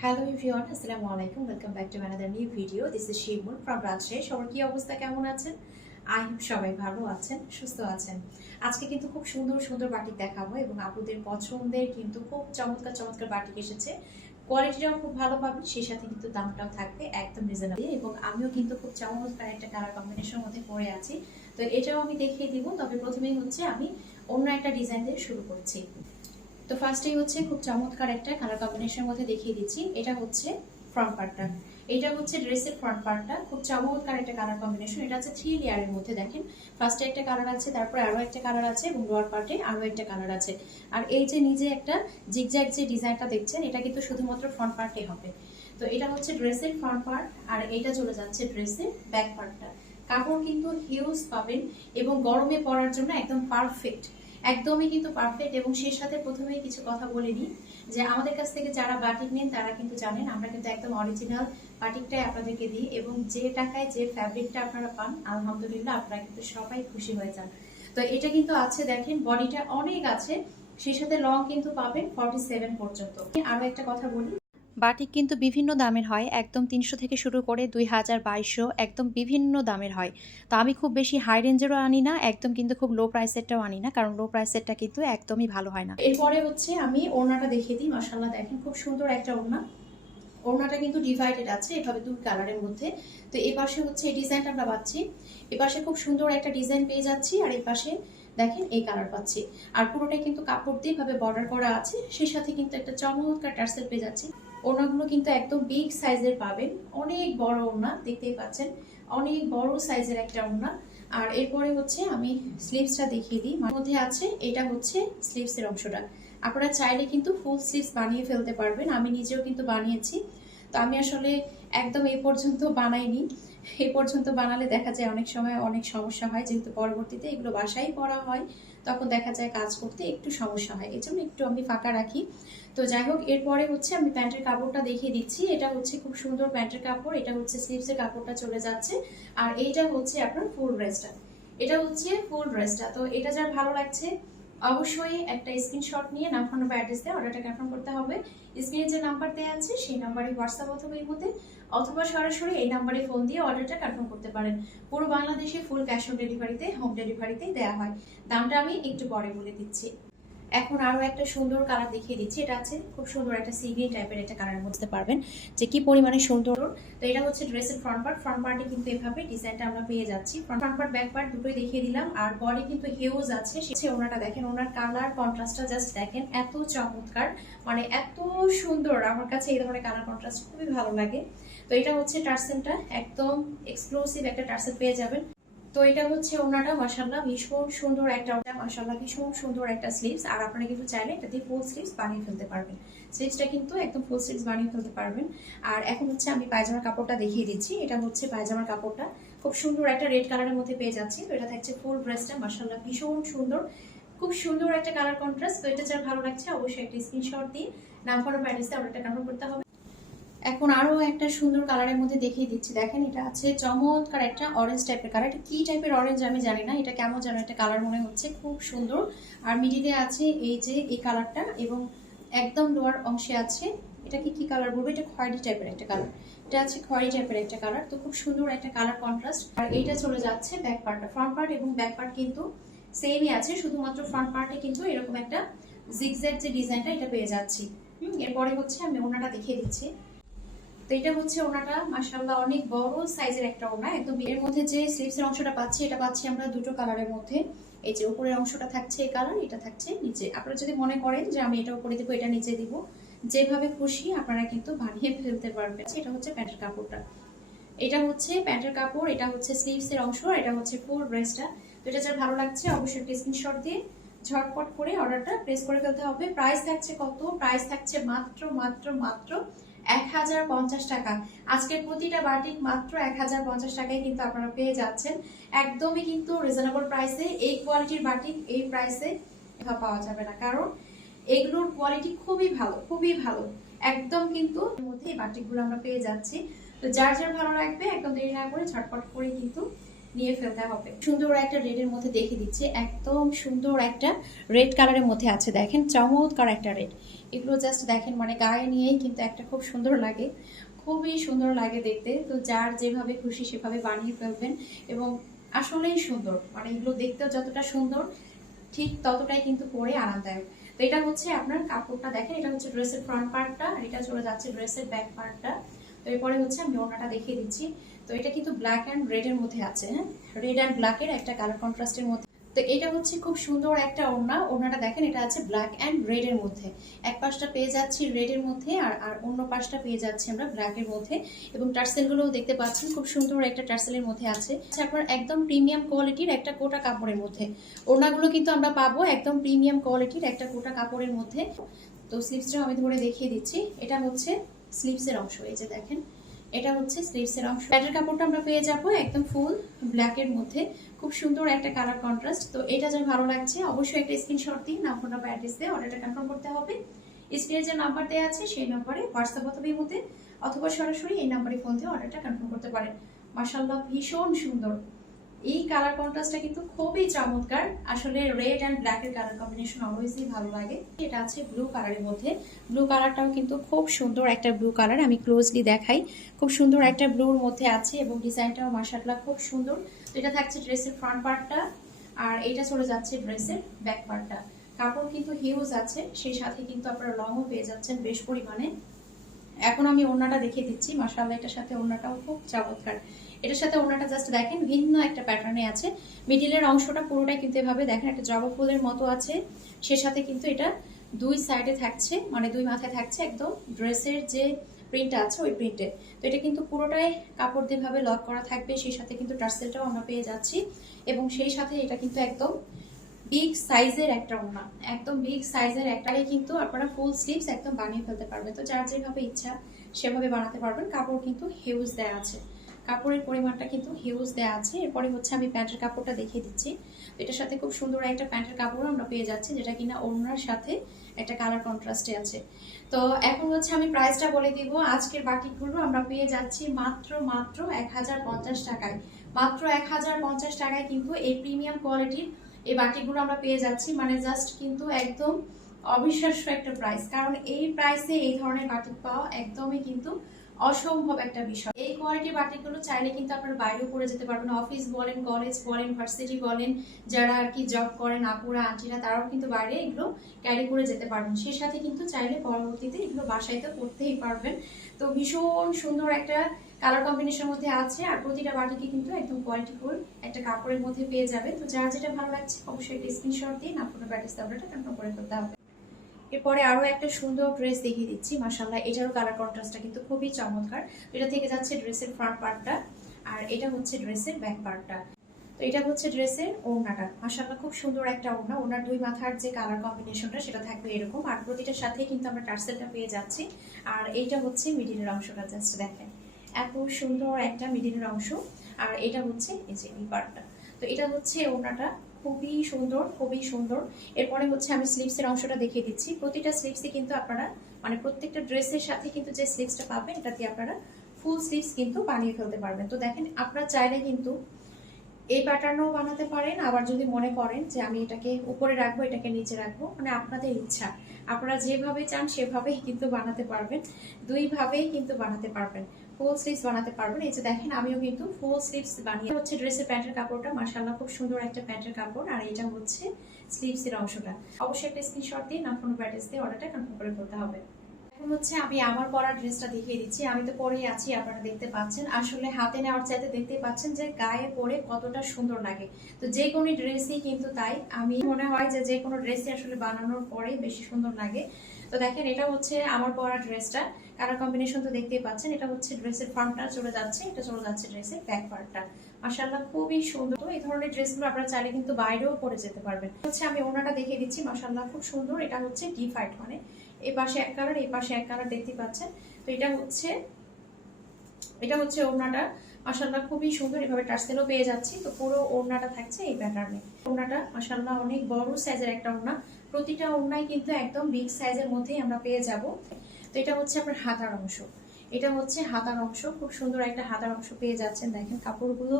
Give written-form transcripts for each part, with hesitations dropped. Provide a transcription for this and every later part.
Hello everyone, আসসালামু আলাইকুম। Welcome back to another new video. This is Shibmun from Rajshahi. সবার কি অবস্থা, কেমন আছেন? আই হোপ সবাই ভালো আছেন, সুস্থ আছেন। আজকে কিন্তু খুব সুন্দর সুন্দর বাটিক দেখাবো এবং আপুদের পছন্দের কিন্তু খুব চমৎকার চমৎকার বাটিক এসেছে। কোয়ালিটিটাও খুব ভালো পাবেন, সেই সাথে কিন্তু দামটাও থাকবে একদম রিজনেবল। এবং আমিও কিন্তু খুব চমৎকার একটা কালার কম্বিনেশনের মধ্যে পরে আছি, তো এটাও আমি দেখিয়ে দিব। তবে প্রথমেই হচ্ছে আমি অন্য একটা ডিজাইন দিয়ে শুরু করছি। তো ফার্স্টেই হচ্ছে খুব চমৎকার একটা কালার কম্বিনেশনের মধ্যে দেখিয়ে দিচ্ছি। এটা হচ্ছে ফ্রন্ট পার্টটা, এটা হচ্ছে ড্রেসের ফ্রন্ট পার্টটা। খুব চমৎকার একটা কালার কম্বিনেশন। এটা হচ্ছে 3 লেয়ারের মধ্যে। দেখেন, ফার্স্টে একটা কালার আছে, তারপরে আরো একটা কালার আছে এবং লোয়ার পার্টে আরো একটা কালার আছে। আর এই যে নিচে একটা জিগজ্যাগ যে ডিজাইনটা দেখছেন, এটা কিন্তু শুধুমাত্র ফ্রন্ট পার্টে হবে। তো এটা হচ্ছে ড্রেসের ফ্রন্ট পার্ট, আর এটা চলে যাচ্ছে ড্রেসের ব্যাক পার্টটা। কাপড় কিন্তু হিউজ পাবেন এবং গরমে পরার জন্য একদম পারফেক্ট, একদমই কিন্তু পারফেক্ট। এবং সেই সাথে প্রথমেই কিছু কথা বলে নিই যে আমাদের কাছ থেকে যারা বাটিক নেন তারা কিন্তু জানেন আমরা কিন্তু একদম অরিজিনাল বাটিকটাই আপনাদেরকে দিই, এবং যে টাকায় যে ফ্যাব্রিকটা আপনারা পান আলহামদুলিল্লাহ আপনারা কিন্তু সবাই খুশি হয়ে যান। তো এটা কিন্তু আছে, দেখেন বডিটা অনেক আছে, সেই সাথে লং কিন্তু পাবেন 47 পর্যন্ত। আরো একটা কথা বলি, বাটিক কিন্তু বিভিন্ন দামের হয়, একদম 300 থেকে শুরু করে 2000, 2200, একদম বিভিন্ন দামের হয়। তো আমি খুব বেশি হাই রেঞ্জেরও আনি না, একদম কিন্তু খুব লো প্রাইসেরটাও আনি না, কারণ লো প্রাইসেরটা কিন্তু একদমই ভালো হয় না। এরপরে হচ্ছে আমি ওড়নাটা দেখিয়ে দিই। মাশাআল্লাহ, দেখেন খুব সুন্দর একটা ওড়না। ওড়নাটা কিন্তু ডিভাইডেড আছে এভাবে দুই কালারের মধ্যে। তো এই পাশে হচ্ছে এই ডিজাইনটা আমরা পাচ্ছি, এই পাশে খুব সুন্দর একটা ডিজাইন পেয়ে যাচ্ছি, আর এই পাশে দেখেন এই কালার পাচ্ছি। আর পুরোটাই কিন্তু কাপড় দিয়ে ভাবে বর্ডার করা আছে, সেই সাথে কিন্তু একটা চমৎকার টার্সেল পেয়ে যাচ্ছি। ওড়নাগুলো কিন্তু একদম বিগ সাইজের পাবেন, অনেক বড় ওড়না, দেখতেই পাচ্ছেন অনেক বড় সাইজের একটা ওড়না। আর এরপরে হচ্ছে আমি স্লিভসটা দেখিয়ে দিই। মধ্যে আছে এটা হচ্ছে স্লিভসের অংশটা। আপনারা চাইলে কিন্তু ফুল স্লিভস বানিয়ে ফেলতে পারবেন, আমি নিজেও কিন্তু বানিয়েছি। তো আমি আসলে একদম এই পর্যন্ত বানাইনি, এই পর্যন্ত বানালে দেখা যায় অনেক সময় অনেক সমস্যা হয়, যেহেতু পরবর্তীতে এগুলো বাসায় পরা হয়, তখন দেখা যায় কাজ করতে একটু সমস্যা হয়, এই জন্য একটু আমি ফাঁকা রাখি। তো যাই হোক, এরপরে হচ্ছে আমি প্যান্টের কাপড়টা দেখিয়ে দিচ্ছি। এটা হচ্ছে খুব সুন্দর প্যান্টের কাপড়, এটা হচ্ছে স্লিভসের কাপড়টা চলে যাচ্ছে। আর এইটা হচ্ছে আপনার ফুল ড্রেসটা, এটা হচ্ছে ফুল ড্রেসটা। তো এটা যার ভালো লাগছে অবশ্যই একটা স্ক্রিনশট নিয়ে নাম, ফোন বা অ্যাড্রেস দিয়ে অর্ডারটা কনফার্ম করতে হবে। স্ক্রিনে যে নাম্বার দেওয়া আছে সেই নাম্বারে হোয়াটসঅ্যাপ অথবা ইমোতে অথবা সরাসরি এই নাম্বারে ফোন দিয়ে অর্ডারটা কনফার্ম করতে পারেন। পুরো বাংলাদেশে ফুল ক্যাশ অন ডেলিভারিতে, হোম ডেলিভারিতেই দেওয়া হয়। দামটা আমি একটু পরে বলে দিচ্ছি। এখন আরো একটা সুন্দর কালার দেখিয়ে দিচ্ছি। এটা আছে খুব সুন্দর একটা সিগ্রিন টাইপের একটা কালার, বুঝতে পারবেন যে কি পরিমাণে সুন্দর। তো এটা হচ্ছে ড্রেসের ফ্রন্ট পার্ট। ফ্রন্ট পার্টে কিন্তু এভাবে ডিজাইনটা আমরা পেয়ে যাচ্ছি। ফ্রন্ট পার্ট ব্যাক পার্ট দুটোই দেখিয়ে দিলাম। আর বডি কিন্তু হিউজ আছে। সে ওনাটা দেখেন, ওনার কালার কন্ট্রাস্টটা জাস্ট দেখেন, এত চমৎকার, মানে এত সুন্দর। আমার কাছে এই ধরনের কালার কন্ট্রাস্ট খুবই ভালো লাগে। তো এটা হচ্ছে টার্সেলটা, একদম এক্সক্লুসিভ একটা টার্সেল পেয়ে যাবেন। তো এটা হচ্ছে ওনাটা, মাশাআল্লাহ ভীষণ সুন্দর একটা ওনা, মাশাআল্লাহ ভীষণ সুন্দর একটা স্লিভস। আর আপনারা কিন্তু চাইলে এটা দিয়ে ফুল স্লিভস বানিয়ে ফেলতে পারবেন, স্লিভসটা কিন্তু একদম ফুল স্লিভস বানিয়ে ফেলতে পারবেন। আর এখন হচ্ছে আমি পায়জামার কাপড়টা দেখিয়ে দিচ্ছি। এটা হচ্ছে পায়জামার কাপড়টা, খুব সুন্দর একটা রেড কালারের মধ্যে পেয়ে যাচ্ছি। তো এটা থাকছে ফুল ড্রেসটা, মাশাআল্লাহ ভীষণ সুন্দর, খুব সুন্দর একটা কালার কন্ট্রাস্ট। তো এটা যার ভালো লাগছে অবশ্যই একটা স্ক্রিনশট দিয়ে নাম, ফোন, অ্যাড্রেসে অর্ডারটা কনফার্ম করতে হবে। এখন আরো একটা সুন্দর কালারের মধ্যে দেখিয়ে দিচ্ছি। দেখেন, এটা আছে চমৎকার একটা অরেঞ্জ টাইপের কালার। এটা কি টাইপের অরেঞ্জ আমি জানি না, এটা কেমন যেন একটা কালার মনে হচ্ছে, খুব সুন্দর। আর মিডিলে আছে এই যে এই কালারটা, এবং একদম লোয়ার অংশে আছে, এটা কি কালার বলবো, এটা খয়েরি টাইপের একটা কালার, এটা আছে খয়েরি টাইপের একটা কালার। তো খুব সুন্দর একটা কালার কন্ট্রাস্ট। আর এইটা চলে যাচ্ছে ব্যাক পার্টটা। ফ্রন্ট পার্ট এবং ব্যাক পার্ট কিন্তু সেমই আছে, শুধুমাত্র ফ্রন্ট পার্টে কিন্তু এরকম একটা জিগজ্যাগ যে ডিজাইনটা এটা পেয়ে যাচ্ছি। এরপরে হচ্ছে আমি ওনাটা দেখিয়ে দিচ্ছি। তো এটা হচ্ছে ওনাটা, মাশাআল্লাহ অনেক বড় সাইজের একটা ওনা। একদম এর মধ্যে যে স্লিভস এর অংশটা পাচ্ছি, এটা পাচ্ছি আমরা দুটো কালারের মধ্যে। এই যে উপরের অংশটা থাকছে এই কালার, এটা থাকছে নিচে। আপনারা যদি মনে করেন যে আমি এটা উপরে দিব, এটা নিচে দিব, যেভাবে খুশি আপনারা কিন্তু বানিয়ে ফেলতে পারবেন। এটা হচ্ছে প্যান্টের কাপড়টা, এটা হচ্ছে প্যান্টের কাপড়, এটা হচ্ছে স্লিভস এর অংশ, আর এটা হচ্ছে ফুল ড্রেসটা। তো এটা যার ভালো লাগছে অবশ্যই একটা স্ক্রিনশট দিয়ে ঝটপট করে অর্ডারটা প্লেস করে ফেলতে হবে। প্রাইস থাকছে কত? প্রাইস থাকছে মাত্র মাত্র মাত্র 1050 টাকা। আজকের প্রতিটা বাটিক মাত্র 1050 টাকায় কিন্তু আপনারা পেয়ে যাচ্ছেন, একদমই কিন্তু রিজনেবল প্রাইসে। এই কোয়ালিটির বাটিক এই প্রাইসে পাওয়া যাবে না, কারণ এগুলোর কোয়ালিটি খুবই ভালো, খুবই ভালো, একদম কিন্তু এর মধ্যে এই বাটিকগুলো আমরা পেয়ে যাচ্ছি। তো যার যার ভালো লাগবে একদম দেরি না করে ঝটপট করে কিন্তু নিয়ে ফেলতে হবে। সুন্দর একটা রেডের মধ্যে দেখে দিচ্ছি, একদম সুন্দর একটা রেড কালারের মধ্যে আছে। দেখেন চমৎকার একটা রেড। এগুলো জাস্ট দেখেন মানে গায়ে নিয়েই কিন্তু একটা খুব সুন্দর লাগে, খুবই সুন্দর লাগে দেখতে। তো যার যেভাবে খুশি সেভাবে বানিয়ে ফেলবেন এবং আসলেই সুন্দর, মানে এগুলো দেখতেও যতটা সুন্দর ঠিক ততটাই কিন্তু পরে আরামদায়ক। তো এটা হচ্ছে আপনার কাপড়টা দেখেন, এটা হচ্ছে ড্রেসের ফ্রন্ট পার্টটা আর এটা চলে যাচ্ছে ড্রেসের ব্যাক পার্টটা। তো এরপরে হচ্ছে আমি ওড়নাটা দেখিয়ে দিচ্ছি। তো এটা কিন্তু ব্ল্যাক অ্যান্ড রেড এর মধ্যে আছে, হ্যাঁ, রেড অ্যান্ড ব্ল্যাকের একটা কালার কন্ট্রাস্টের মধ্যে। তো এটা হচ্ছে খুব সুন্দর একটা ওড়না। ওড়নাটা দেখেন, এটা আছে ব্ল্যাক অ্যান্ড রেড এর মধ্যে। এক পাশটা পেয়ে যাচ্ছি রেড এর মধ্যে আর অন্য পাশটা পেয়ে যাচ্ছি আমরা ব্ল্যাক এর মধ্যে। এবং টার্সেল গুলো দেখতে পাচ্ছেন, খুব সুন্দর একটা টার্সেলের মধ্যে আছে। আপনার একদম প্রিমিয়াম কোয়ালিটির একটা কোটা কাপড়ের মধ্যে ওড়নাগুলো কিন্তু আমরা পাবো, একদম প্রিমিয়াম কোয়ালিটির একটা কোটা কাপড়ের মধ্যে। তো স্লিভসটাও আমি ধরে দেখিয়ে দিচ্ছি। এটা হচ্ছে স্লিভসের অংশ, এই যে দেখেন এটা হচ্ছে স্লিভসের অংশ। প্যান্টের কাপড়টা আমরা পেয়ে যাবো একদম ফুল ব্ল্যাক এর মধ্যে, খুব সুন্দর একটা কালার কন্ট্রাস্ট। তো এটা যা ভালো লাগছে অবশ্যই একটা স্ক্রিনশট দিন, নাম ফোন নাম্বার অ্যাড্রেস দিয়ে অর্ডারটা কনফার্ম করতে হবে। স্ক্রিনে যে নাম্বার দেওয়া আছে সেই নাম্বারে হোয়াটসঅ্যাপ অথবা ইমোতে অথবা সরাসরি এই নাম্বারে ফোন দিয়ে অর্ডারটা কনফার্ম করতে পারেন। মাশাআল্লাহ ভীষণ সুন্দর এই কালার কন্ট্রাস্টটা, কিন্তু খুবই চমৎকার। আসলে রেড অ্যান্ড ব্ল্যাক এর কালার কম্বিনেশন অলওয়েজই ভালো লাগে। এটা আছে ব্লু কালারের মধ্যে। ব্লু কালারটাও কিন্তু খুব সুন্দর একটা ব্লু কালার, আমি ক্লোজলি দেখাই। খুব সুন্দর একটা ব্লুর মধ্যে আছে এবং ডিজাইনটাও মাশাআল্লাহ খুব সুন্দর। তো এটা থাকছে ড্রেসের ফ্রন্ট পার্টটা আর এটা চলে যাচ্ছে ড্রেসের ব্যাক পার্টটা। কাপড় কিন্তু হিউজ আছে, সেই সাথে কিন্তু আপনারা লংও পেয়ে যাচ্ছেন বেশ পরিমাণে। এখন আমি ওড়নাটা দেখিয়ে দিচ্ছি। মাশাআল্লাহ এটার সাথে ওড়নাটাও খুব চমৎকার। এটার সাথে ওড়নাটা জাস্ট দেখেন ভিন্ন একটা প্যাটার্নে আছে। মিডিলের অংশটা পুরোটাই কিন্তু এভাবে দেখেন একটা জবা ফুলের মতো আছে। সে সাথে কিন্তু এটা দুই সাইডে থাকছে, মানে দুই মাথায় থাকছে একদম ড্রেসের যে প্রিন্টটা আছে ওই প্রিন্টে। তো এটা কিন্তু পুরোটাই কাপড় দিয়ে ভাবে লক করা থাকবে, সেই সাথে কিন্তু টার্সেলটাও আমরা পেয়ে যাচ্ছি এবং সেই সাথে এটা কিন্তু একদম বিগ সাইজের একটা ওড়না, একদম বিগ সাইজের একটাই কিন্তু আপনারা ফুল স্লিভস একদম বানিয়ে ফেলতে পারবেন। তো যার যেভাবে ইচ্ছা সেভাবে বানাতে পারবেন। কাপড় কিন্তু হিউজ দেয়া আছে, কাপড়ের পরিমাণটা কিন্তু হিউজ দেয়া আছে। এরপরে হচ্ছে আমি প্যান্টের কাপড়টা দেখিয়ে দিচ্ছি। এটার সাথে খুব সুন্দর একটা প্যান্টের কাপড় আমরা পেয়ে যাচ্ছি, যেটা কিনা ওড়নার সাথে একটা কালার কন্ট্রাস্টে আছে। তো এখন হচ্ছে আমি প্রাইসটা বলে দিব। আজকের বাটিকগুলো আমরা পেয়ে যাচ্ছি মাত্র 1050 টাকায়। মাত্র 1050 টাকায় কিন্তু এই প্রিমিয়াম কোয়ালিটির এই বাটিকগুলো আমরা পেয়ে যাচ্ছি, মানে জাস্ট কিন্তু একদম অবিশ্বাস্য একটা প্রাইস। কারণ এই প্রাইসে এই ধরনের বাটিক পাওয়া একদমই কিন্তু অসম্ভব একটা বিষয়। এই কোয়ালিটির বাটিকগুলো চাইলে কিন্তু আপনারা বাইরেও পরে যেতে পারবেন, অফিস বলেন, কলেজ বলেন, ভার্সিটি বলেন, যারা আর কি জব করেন আপুরা আন্টিরা তারাও কিন্তু বাইরে এগুলো ক্যারি করে যেতে পারবেন। সেই সাথে কিন্তু চাইলে পরবর্তীতে এগুলো বাসায় তো পরতেই পারবেন। তো ভীষণ সুন্দর একটা কালার কম্বিনেশনের মধ্যে আছে আর প্রতিটা বাটিকে কিন্তু একদম কোয়ালিটিফুল একটা কাপড়ের মধ্যে পেয়ে যাবে। তো যার যেটা ভালো লাগছে অবশ্যই একটা স্ক্রিনশট দিন, আপনার ব্যাটিস অর্ডারটা কনফার্ম করে ফেলতে হবে। এরপরে আরো একটা সুন্দর ড্রেস দেখিয়ে দিচ্ছি। মাশাআল্লাহ এটারও কালার কন্ট্রাস্টটা কিন্তু খুবই চমৎকার। এটা থেকে যাচ্ছে ড্রেসের ফ্রন্ট পার্টটা আর এটা হচ্ছে ড্রেসের ব্যাক পার্টটা। তো এটা হচ্ছে ড্রেসের ওড়নাটা। মাশাআল্লাহ খুব সুন্দর একটা ওড়না। ওড়নার দুই মাথার যে কালার কম্বিনেশনটা সেটা থাকবে এরকম আর প্রতিটার সাথে কিন্তু আমরা টার্সেলটা পেয়ে যাচ্ছি। আর এইটা হচ্ছে মিডিলের অংশটা, জাস্ট দেখেন এত সুন্দর একটা মিডিলের অংশ। আর এটা হচ্ছে এই যে এই পার্টটা। তো এটা হচ্ছে ওড়নাটা, খুবই সুন্দর খুবই সুন্দর। এরপরে হচ্ছে আমি স্লিভসের অংশটা দেখিয়ে দিচ্ছি। প্রতিটা স্লিভসে কিন্তু আপনারা মানে প্রত্যেকটা ড্রেসের সাথে কিন্তু যে স্লিভসটা পাবেন এটা দিয়ে আপনারা ফুল স্লিভস কিন্তু বানিয়ে ফেলতে পারবেন। তো দেখেন আপনারা চাইলে কিন্তু এই প্যাটার্নও বানাতে পারেন, আবার যদি মনে করেন যে আমি এটাকে উপরে রাখবো এটাকে নিচে রাখবো, মানে আপনাদের ইচ্ছা, আপনারা যেভাবে চান সেভাবেই কিন্তু বানাতে পারবেন। দুইভাবেই কিন্তু বানাতে পারবেন, ফুল স্লিভস বানাতে পারবেন। এই যে দেখেন আমিও কিন্তু ফুল স্লিভস বানিয়ে হচ্ছে ড্রেসের প্যান্টের কাপড়টা। মাশাআল্লাহ খুব সুন্দর একটা প্যান্টের কাপড় আর এটা হচ্ছে স্লিভসের অংশটা। অবশ্যই একটা স্ক্রিনশট দিয়ে নাম ফোন অ্যাড্রেস দিয়ে অর্ডারটা কনফার্ম করে ফেলতে হবে। এখন হচ্ছে আমি আমার পরা ড্রেসটা দেখিয়ে দিচ্ছি। আমি তো পরেই আছি, আপনারা দেখতে পাচ্ছেন। আসলে হাতে নেওয়ার চাইতে দেখতে পাচ্ছেন যে গায়ে পরে কতটা সুন্দর লাগে। তো যে কোনো ড্রেসই কিন্তু তাই, আমি মনে হয় যে যে কোনো ড্রেসই আসলে বানানোর পরে বেশি সুন্দর লাগে। তো দেখেন এটা হচ্ছে আমার পরা ড্রেসটা, কালার কম্বিনেশন তো দেখতেই পাচ্ছেন। এটা হচ্ছে ড্রেসের ফ্রন্টটা চলে যাচ্ছে, এটা চলে যাচ্ছে ড্রেসের ব্যাক পার্টটা। মাশাআল্লাহ খুবই সুন্দর। এই ধরনের ড্রেসগুলো আপনারা চাইলে কিন্তু বাইরেও পরে যেতে পারবেন। হচ্ছে আমি ওনাটা দেখিয়ে দিচ্ছি। মাশাআল্লাহ খুব সুন্দর। এটা হচ্ছে ডিফাইট, মানে এই পাশে এক কালার এই পাশে এক কালার দেখতে পাচ্ছেন। তো এটা হচ্ছে ওড়নাটা। মাশাআল্লাহ খুবই সুন্দর, এভাবে টার্সেলও পেয়ে যাচ্ছি। তো পুরো ওড়নাটা থাকছে এই প্যাটার্নে। ওড়নাটা মাশাআল্লাহ অনেক বড় সাইজের একটা ওড়না, প্রতিটা ওড়নাই কিন্তু একদম বিগ সাইজের মধ্যেই আমরা পেয়ে যাব। তো এটা হচ্ছে আপনার হাতার অংশ। এটা হচ্ছে হাতার অংশ, খুব সুন্দর একটা হাতার অংশ পেয়ে যাচ্ছেন। দেখেন কাপড়গুলো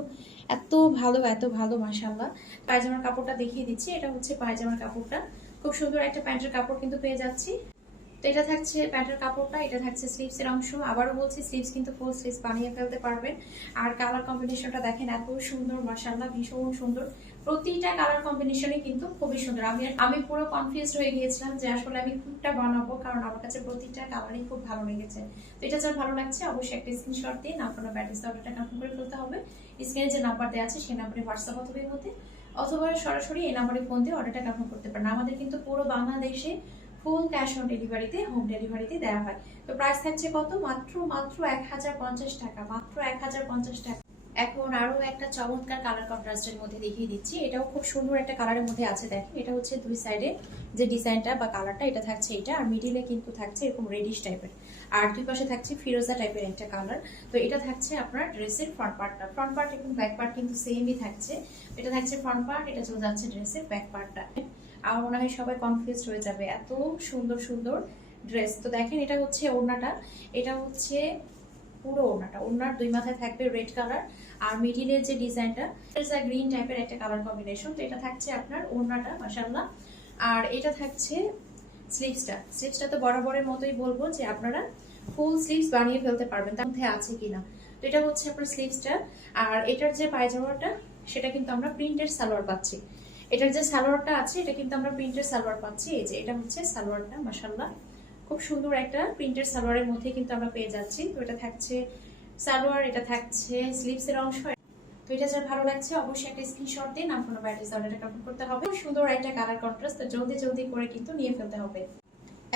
এত ভালো এত ভালো মাশাআল্লাহ। পায়জামার কাপড়টা দেখিয়ে দিচ্ছি, এটা হচ্ছে পায়জামার কাপড়টা। খুব সুন্দর একটা প্যান্টের কাপড় কিন্তু পেয়ে যাচ্ছি। তো এটা থাকছে প্যান্টের কাপড়টা, এটা থাকছে স্লিভস এর অংশ। আবারও বলছি স্লিভস কিন্তু ফুল স্লিভস বানিয়ে ফেলতে পারবেন। আর কালার কম্বিনেশনটা দেখেন এত সুন্দর মাশাআল্লাহ, ভীষণ সুন্দর। প্রতিটা কালার কম্বিনেশনই কিন্তু খুবই সুন্দর। আমি পুরো কনফিউজড হয়ে গিয়েছিলাম যে আসলে আমি কোনটা বানাবো, কারণ আমার কাছে প্রতিটা কালারই খুব ভালো লেগেছে। তো এটা যার ভালো লাগছে অবশ্যই একটা স্ক্রিনশট দিয়ে আপনার ব্যাটারি অর্ডারটা কনফার্ম করে ফেলতে হবে। স্ক্রিনে যে নাম্বার দেওয়া আছে সেই নাম্বারে হোয়াটসঅ্যাপ অথবা মধ্যে অথবা সরাসরি এই নাম্বারে ফোন দিয়ে অর্ডারটা কনফার্ম করতে পারেন। আমাদের কিন্তু পুরো বাংলাদেশে ফুল ক্যাশ অন ডেলিভারিতে, হোম ডেলিভারিতে দেওয়া হয়। তো প্রাইস থাকছে কত? মাত্র 1050 টাকা, মাত্র 1050 টাকা। এখন আরো একটা চমৎকার কালার কন্ট্রাস্টের মধ্যে দেখিয়ে দিচ্ছি। এটাও খুব সুন্দর একটা কালারের মধ্যে আছে। দেখেন এটা হচ্ছে দুই সাইডে যে ডিজাইনটা বা কালারটা এটা থাকছে এটা, আর মিডিলে কিন্তু থাকছে এরকম রেডিশ টাইপের, আর দুই পাশে থাকছে ফিরোজা টাইপের একটা কালার। তো এটা থাকছে আপনার ড্রেসের ফ্রন্ট পার্টটা। ফ্রন্ট পার্ট এবং ব্যাক পার্ট কিন্তু সেমই থাকছে। এটা থাকছে ফ্রন্ট পার্ট, এটা চলে যাচ্ছে ড্রেসের ব্যাক পার্টটা। আমার মনে হয় সবাই কনফিউজড হয়ে যাবে, এত সুন্দর সুন্দর ড্রেস। তো দেখেন এটা হচ্ছে ওড়নাটা, এটা হচ্ছে পুরো ওড়নাটা। ওড়নার দুই মাথায় থাকবে রেড কালার, আর মিডিলের যে ডিজাইনটা গ্রিন টাইপের একটা কালার কম্বিনেশন। তো এটা থাকছে আপনার ওড়নাটা মাশাআল্লাহ। আর এটা থাকছে স্লিভসটা তো বরাবরের মতোই বলবো যে আপনারা ফুল স্লিভস বানিয়ে ফেলতে পারবেন, তার মধ্যে আছে কিনা। তো এটা হচ্ছে আপনার স্লিভসটা। আর এটার যে পায়জামাটা সেটা কিন্তু আমরা প্রিন্টের সালোয়ার পাচ্ছি। এটার যে সালোয়ারটা আছে এটা কিন্তু আমরা প্রিন্টের সালোয়ার পাচ্ছি। এই যে এটা হচ্ছে সালোয়ারটা মাশাআল্লাহ, খুব সুন্দর একটা প্রিন্টের সালোয়ারের মধ্যে কিন্তু আমরা পেয়ে যাচ্ছি। তো এটা থাকছে সালোয়ার, এটা থাকছে স্লিভস এর অংশ। তো এটা যার ভালো লাগছে অবশ্যই একটা স্ক্রিনশট দিন, আপনার ব্যাটারি অর্ডারটা কনফার্ম করতে হবে। সুন্দর একটা কালার কন্ট্রাস্ট, তো জলদি জলদি করে কিন্তু নিয়ে ফেলতে হবে।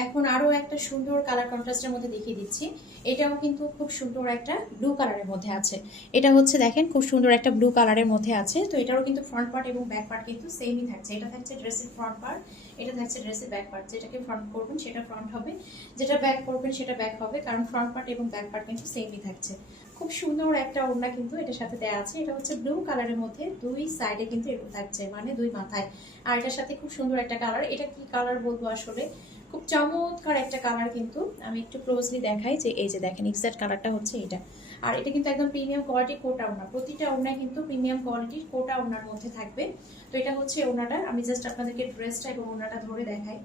এখন আরো একটা সুন্দর কালার কন্ট্রাস্টের মধ্যে দেখিয়ে দিচ্ছি। এটাও কিন্তু খুব সুন্দর একটা ব্লু কালারের মধ্যে আছে। এটা হচ্ছে দেখেন খুব সুন্দর একটা ব্লু কালারের মধ্যে আছে। তো এটারও কিন্তু ফ্রন্ট পার্ট এবং ব্যাক পার্ট কিন্তু সেমই থাকছে। এটা থাকছে ড্রেসের ফ্রন্ট পার্ট, এটা থাকছে ড্রেসের ব্যাক পার্ট। যেটাকে ফ্রন্ট করবেন সেটা ফ্রন্ট হবে, যেটা ব্যাক করবেন সেটা ব্যাক হবে, কারণ ফ্রন্ট পার্ট এবং ব্যাক পার্ট কিন্তু সেমই থাকছে। খুব সুন্দর একটা ওড়না কিন্তু এটার সাথে দেওয়া আছে। এটা হচ্ছে ব্লু কালারের মধ্যে, দুই সাইডে কিন্তু এরকম থাকছে, মানে দুই মাথায়। আর এটার সাথে খুব সুন্দর একটা কালার, এটা কি কালার বলবো আসলে, খুব চমৎকার একটা কালার। কিন্তু আমি একটু ক্লোজলি দেখাই যে এই যে দেখেন এক্সাক্ট কালারটা হচ্ছে এটা। আর এটা কিন্তু একদম প্রিমিয়াম কোয়ালিটির কোটা ওড়না, প্রতিটা ওড়না কিন্তু প্রিমিয়াম কোয়ালিটির কোটা ওড়নার মধ্যে থাকবে। তো এটা হচ্ছে ওড়নাটা, আমি জাস্ট আপনাদেরকে ড্রেসটা এবং ওড়নাটা ধরে দেখাই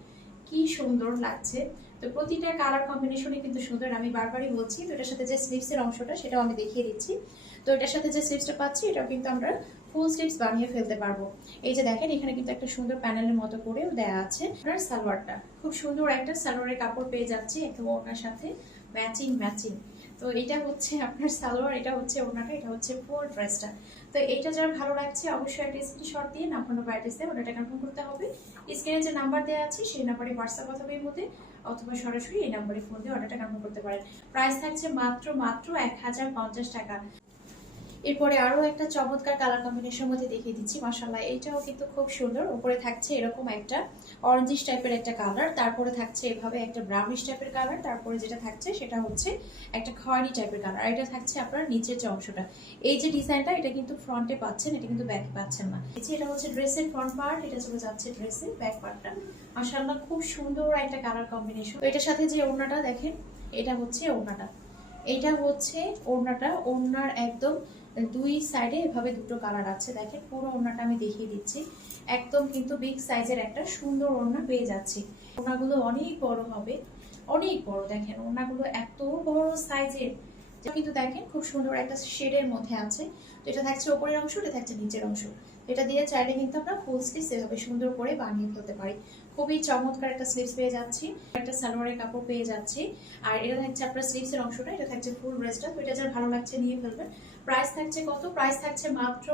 কি সুন্দর লাগছে। তো প্রতিটা কালার কম্বিনেশনই কিন্তু সুন্দর, আমি বারবারই বলছি। তো এটার সাথে যে স্লিভসের অংশটা সেটাও আমি দেখিয়ে দিচ্ছি। তো এটার সাথে যে স্লিভসটা পাচ্ছি এটাও কিন্তু আমরা ফুল স্লিভস বানিয়ে ফেলতে পারবো। এই যে দেখেন এখানে কিন্তু একটা সুন্দর প্যানেলের মতো করেও দেয়া আছে। আপনার সালোয়ারটা খুব সুন্দর একটা সালোয়ারের কাপড় পেয়ে যাচ্ছি একদম ওনার সাথে ম্যাচিং। তো এটা হচ্ছে আপনার সালোয়ার, এটা হচ্ছে ওনাটা, এটা হচ্ছে ফুল ড্রেসটা। তো এটা যার ভালো লাগছে অবশ্যই একটা স্ক্রিনশট দিয়ে আপনার অ্যাড্রেসে ওটা কনফার্ম করতে হবে। স্ক্রিনে যে নাম্বার দেওয়া আছে সেই নাম্বারে হোয়াটসঅ্যাপ অথবা এর মধ্যে অথবা সরাসরি এই নাম্বারে ফোন দিয়ে অর্ডারটা কনফার্ম করতে পারেন। প্রাইস থাকছে মাত্র 1050 টাকা। এরপরে আরো একটা চমৎকার কালার কম্বিনেশনের মধ্যে দেখিয়ে দিচ্ছি মাশাআল্লাহ। এটাও কিন্তু খুব সুন্দর। উপরে থাকছে এরকম একটা অরেঞ্জিশ টাইপের একটা কালার, তারপরে থাকছে এভাবে একটা ব্রাউনিশ টাইপের কালার, তারপরে যেটা থাকছে সেটা হচ্ছে একটা খয়েরি টাইপের কালার। আর এটা থাকছে আপনার নিচের যে অংশটা, এই যে ডিজাইনটা এটা কিন্তু ফ্রন্টে পাচ্ছেন, এটা কিন্তু ব্যাকে পাচ্ছেন না। এটা হচ্ছে ড্রেসের ফ্রন্ট পার্ট, এটা চলে যাচ্ছে ড্রেসের ব্যাক পার্টটা। মাশাআল্লাহ খুব সুন্দর একটা কালার কম্বিনেশন। তো এটার সাথে যে ওড়নাটা দেখেন, এটা হচ্ছে ওড়নাটা, এটা হচ্ছে ওড়নাটা। ওড়নার একদম দুই সাইডে এভাবে দুটো কালার আছে। দেখেন পুরো ওড়নাটা আমি দেখিয়ে দিচ্ছি, একদম কিন্তু বিগ সাইজের একটা সুন্দর ওড়না পেয়ে যাচ্ছি। ওড়নাগুলো অনেক বড় হবে, অনেক বড়। দেখেন ওড়নাগুলো এত বড় সাইজের, কিন্তু দেখেন খুব সুন্দর একটা শেডের মধ্যে আছে। তো এটা থাকছে উপরের অংশ, এটা থাকছে নিচের অংশ। এটা দিয়ে চাইলে কিন্তু আমরা ফুল স্লিভস এভাবে সুন্দর করে বানিয়ে ফেলতে পারি। খুবই চমৎকার একটা স্লিভস পেয়ে যাচ্ছি, একটা সালোয়ারের কাপড় পেয়ে যাচ্ছি। আর এটা থাকছে আপনার স্লিভসের অংশটা, এটা থাকছে ফুল ড্রেসটা। তো এটা যার ভালো লাগছে নিয়ে ফেলবেন। প্রাইস থাকছে কত? প্রাইস থাকছে মাত্র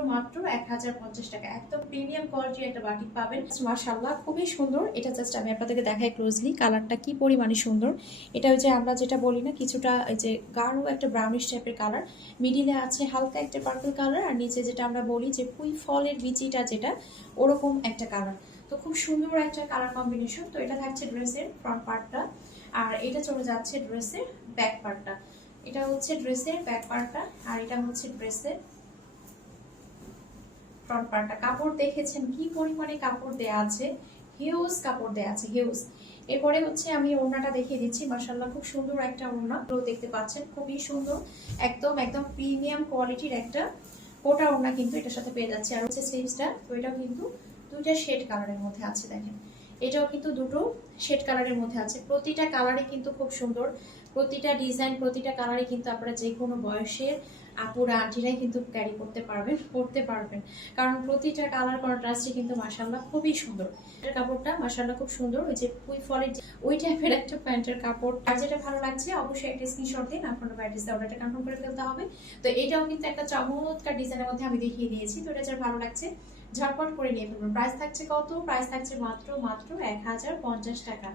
1050 টাকা। একদম প্রিমিয়াম কোয়ালিটির একটা বাটিক পাবেন মাশাআল্লাহ, খুবই সুন্দর। এটা জাস্ট আমি আপনাদেরকে দেখাই ক্লোজলি, কালারটা কি পরিমাণে সুন্দর। এটা ওই যে আমরা যেটা বলি না, কিছুটা এই যে গাঢ় একটা ব্রাউনিশ টাইপের কালার, মিডিলে আছে হালকা একটা পার্পল কালার, আর নিচে যেটা আমরা বলি যে পুঁই ফলের বিচিটা যেটা, ওরকম একটা কালার। তো খুব সুন্দর একটা কালার কম্বিনেশন। তো এটা থাকছে ড্রেসের ফ্রন্ট পার্টটা, আর এটা চলে যাচ্ছে ড্রেসের ব্যাক পার্টটা। এটা হচ্ছে ড্রেসের ব্যাক পার্টটা, আর এটা হচ্ছে ড্রেসের ফ্রন্ট পার্টটা। কাপড় দেখেছেন কি পরিমাণে কাপড় দেয়া আছে, হিউজ কাপড় দেয়া আছে, হিউজ। এরপরে হচ্ছে আমি ওড়নাটা দেখিয়ে দিচ্ছি। মাশাআল্লাহ খুব সুন্দর একটা ওড়না, দেখতে পাচ্ছেন খুবই সুন্দর, একদম একদম প্রিমিয়াম কোয়ালিটির একটা কোটা ওড়না কিন্তু এটার সাথে পেয়ে যাচ্ছে। আর হচ্ছে স্লিভসটা, তো এটাও কিন্তু দুইটা শেড কালারের মধ্যে আছে। দেখেন এটাও কিন্তু দুটো শেড কালারের মধ্যে আছে। প্রতিটা কালারই কিন্তু খুব সুন্দর, প্রতিটা ডিজাইন প্রতিটা কালারই কিন্তু আপনারা যে কোনো বয়সের আপুরা আন্টিরাই কিন্তু ক্যারি করতে পারবেন, পরতে পারবেন, কারণ প্রতিটা কালার কন্ট্রাস্টই কিন্তু মাশাআল্লাহ খুবই সুন্দর। এর কাপড়টা মাশাআল্লাহ খুব সুন্দর, ওই যে পুঁই ফলের ওই টাইপের একটা প্যান্টের কাপড়। আর যেটা ভালো লাগছে অবশ্যই একটা স্ক্রিনশট দিন, আপনার অ্যাড্রেসে অর্ডারটা কনফার্ম করে ফেলতে হবে। তো এটাও কিন্তু একটা চমৎকার ডিজাইনের মধ্যে আমি দেখিয়ে দিয়েছি। তো এটা যার ভালো লাগছে ঝটপট করে নিয়ে ফেলবেন। প্রাইস থাকছে কত? প্রাইস থাকছে মাত্র 1050 টাকা।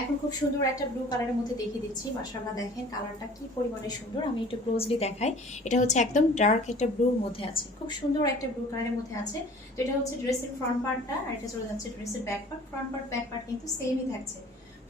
এখন খুব সুন্দর একটা ব্লু কালারের মধ্যে দেখিয়ে দিচ্ছি। মাশাআল্লাহ দেখেন কালারটা কি পরিমাণে সুন্দর, আমি একটু ক্লোজলি দেখাই। এটা হচ্ছে একদম ডার্ক একটা ব্লুর মধ্যে আছে, খুব সুন্দর একটা ব্লু কালারের মধ্যে আছে। তো এটা হচ্ছে ড্রেসের ফ্রন্ট পার্টটা, আর এটা চলে যাচ্ছে ড্রেসের back part. Front part back part কিন্তু সেমই থাকছে,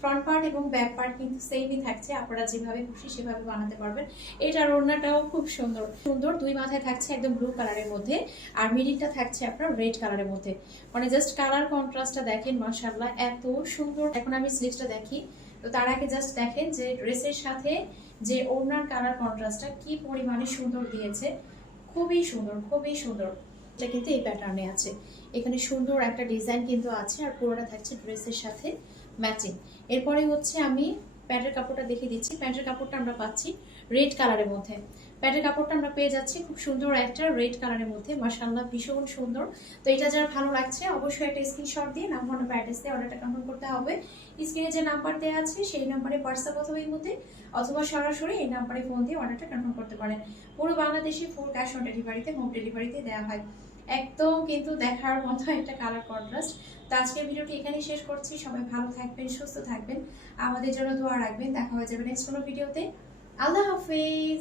ফ্রন্ট পার্ট এবং ব্যাক পার্ট কিন্তু সেমই থাকছে। আপনারা যেভাবে খুশি সেভাবে বানাতে পারবেন। এটার ওড়নাটাও খুব সুন্দর সুন্দর, দুই মাথায় থাকছে একদম ব্লু কালারের মধ্যে, আর মিডিলটা থাকছে আপনার রেড কালারের মধ্যে। মানে জাস্ট কালার কন্ট্রাস্টটা দেখেন মাশাআল্লাহ এত সুন্দর। এখন আমি স্লিভসটা দেখি। তো তার আগে জাস্ট দেখেন যে ড্রেসের সাথে যে ওড়নার কালার কন্ট্রাস্টটা কি পরিমাণে সুন্দর দিয়েছে, খুবই সুন্দর খুবই সুন্দর। এটা কিন্তু এই প্যাটার্নে আছে, এখানে সুন্দর একটা ডিজাইন কিন্তু আছে, আর পুরোটা থাকছে ড্রেসের সাথে ম্যাচিং। এরপরে হচ্ছে আমি প্যান্টের কাপড়টা দেখিয়ে দিচ্ছি। প্যান্টের কাপড়টা আমরা পাচ্ছি রেড কালারের মধ্যে। প্যান্টের কাপড়টা আমরা পেয়ে যাচ্ছি খুব সুন্দর একটা রেড কালারের মধ্যে, মাশাআল্লাহ ভীষণ সুন্দর। তো এটা যারা ভালো লাগছে অবশ্যই একটা স্ক্রিনশট দিয়ে নাম্বার অ্যাড্রেস দিয়ে অর্ডারটা কনফার্ম করতে হবে। স্ক্রিনে যে নাম্বার দেওয়া আছে সেই নাম্বারে হোয়াটসঅ্যাপ অথবা ইমোতে অথবা সরাসরি এই নাম্বারে ফোন দিয়ে অর্ডারটা কনফার্ম করতে পারেন। পুরো বাংলাদেশে ফুল ক্যাশ অন ডেলিভারিতে, হোম ডেলিভারিতে দেওয়া হয়। একদম কিন্তু দেখার মতো একটা কালার কন্ট্রাস্ট। তো আজকের ভিডিওটি এখানেই শেষ করছি। সবাই ভালো থাকবেন, সুস্থ থাকবেন, আমাদের জন্য দোয়া রাখবেন। দেখা হয়ে যাবে নেক্সট কোনো ভিডিওতে। আল্লাহ হাফেজ।